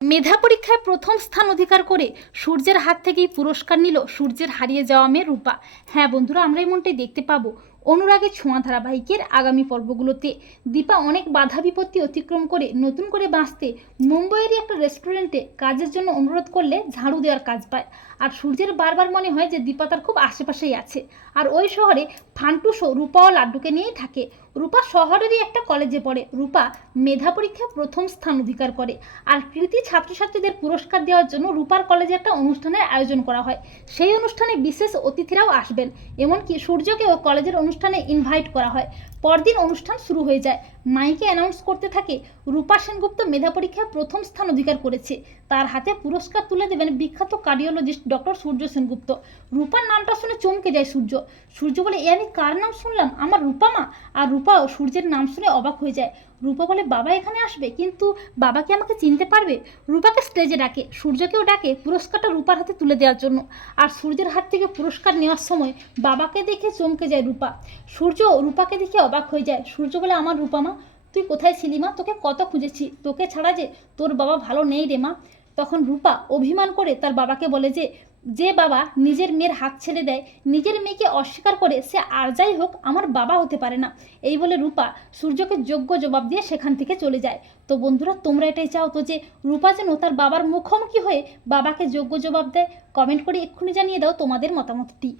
মেধা পরীক্ষায় প্রথম স্থান অধিকার করে সূর্যের হাত থেকেই পুরস্কার নিল সূর্যের হারিয়ে যাওয়া মেয়ে রূপা। হ্যাঁ বন্ধুরা, আমরা এমনটাই দেখতে পাবো অনুরাগের ছোঁয়া ধারাবাহিকের আগামী পর্বগুলোতে। দীপা অনেক বাধা বিপত্তি অতিক্রম করে নতুন করে বাঁচতে মুম্বাইয়েরই একটা রেস্টুরেন্টে কাজের জন্য অনুরোধ করলে ঝাড়ু দেওয়ার কাজ পায়। আর সূর্যের বারবার মনে হয় যে দীপা তার খুব আশেপাশেই আছে। আর ওই শহরে ফান্টুসও রূপা ও লাড্ডুকে নিয়েই থাকে। রূপা শহরেরই একটা কলেজে পড়ে। রূপা মেধা পরীক্ষায় প্রথম স্থান অধিকার করে। আর কৃতি ছাত্রছাত্রীদের পুরস্কার দেওয়ার জন্য রূপার কলেজে একটা অনুষ্ঠানের আয়োজন করা হয়। সেই অনুষ্ঠানে বিশেষ অতিথিরাও আসবেন। এমনকি সূর্যকেও কলেজের অনুষ্ঠানে ইনভাইট করা হয়। পরদিন অনুষ্ঠান শুরু হয়ে যায়। মাইকে অ্যানাউন্স করতে থাকে, রূপা সেনগুপ্ত মেধা পরীক্ষায় প্রথম স্থান অধিকার করেছে। তার হাতে পুরস্কার তুলে দেবেন বিখ্যাত কার্ডিওলজিস্ট ডক্টর সূর্য সেনগুপ্ত। রূপার নামটা শুনে চমকে যায় সূর্য। সূর্য বলে, এ আমি কার নাম শুনলাম? আমার রূপা মা? আর রূপাও সূর্যের নাম শুনে অবাক হয়ে যায়। রূপা বলে, বাবা এখানে আসবে, কিন্তু বাবা কি আমাকে চিনতে পারবে? রূপাকে স্টেজে ডাকে। সূর্যকেও ডাকে পুরস্কারটা রূপার হাতে তুলে দেওয়ার জন্য। আর সূর্যের হাত থেকে পুরস্কার নেওয়ার সময় বাবাকে দেখে চমকে যায় রূপা। সূর্য রূপাকে দেখে অবাক হয়ে যায়। সূর্য বলে, আমার রূপা মা তুই কোথায় ছিলি মা? তোকে কত খুঁজেছি। তোকে ছাড়া যে তোর বাবা ভালো নেই রে মা। তখন রূপা অভিমান করে তার বাবাকে বলে যে যে বাবা নিজের মেয়ের হাত ছেড়ে দেয়, নিজের মেয়েকে অস্বীকার করে সে আর যাই হোক আমার বাবা হতে পারে না। এই বলে রূপা সূর্যকে যোগ্য জবাব দিয়ে সেখান থেকে চলে যায়। তো বন্ধুরা, তোমরা এটাই চাও তো যে, রূপা যেন তার বাবার মুখোমুখি হয়ে বাবাকে যোগ্য জবাব দেয়? কমেন্ট করে এক্ষুনি জানিয়ে দাও তোমাদের মতামতটি।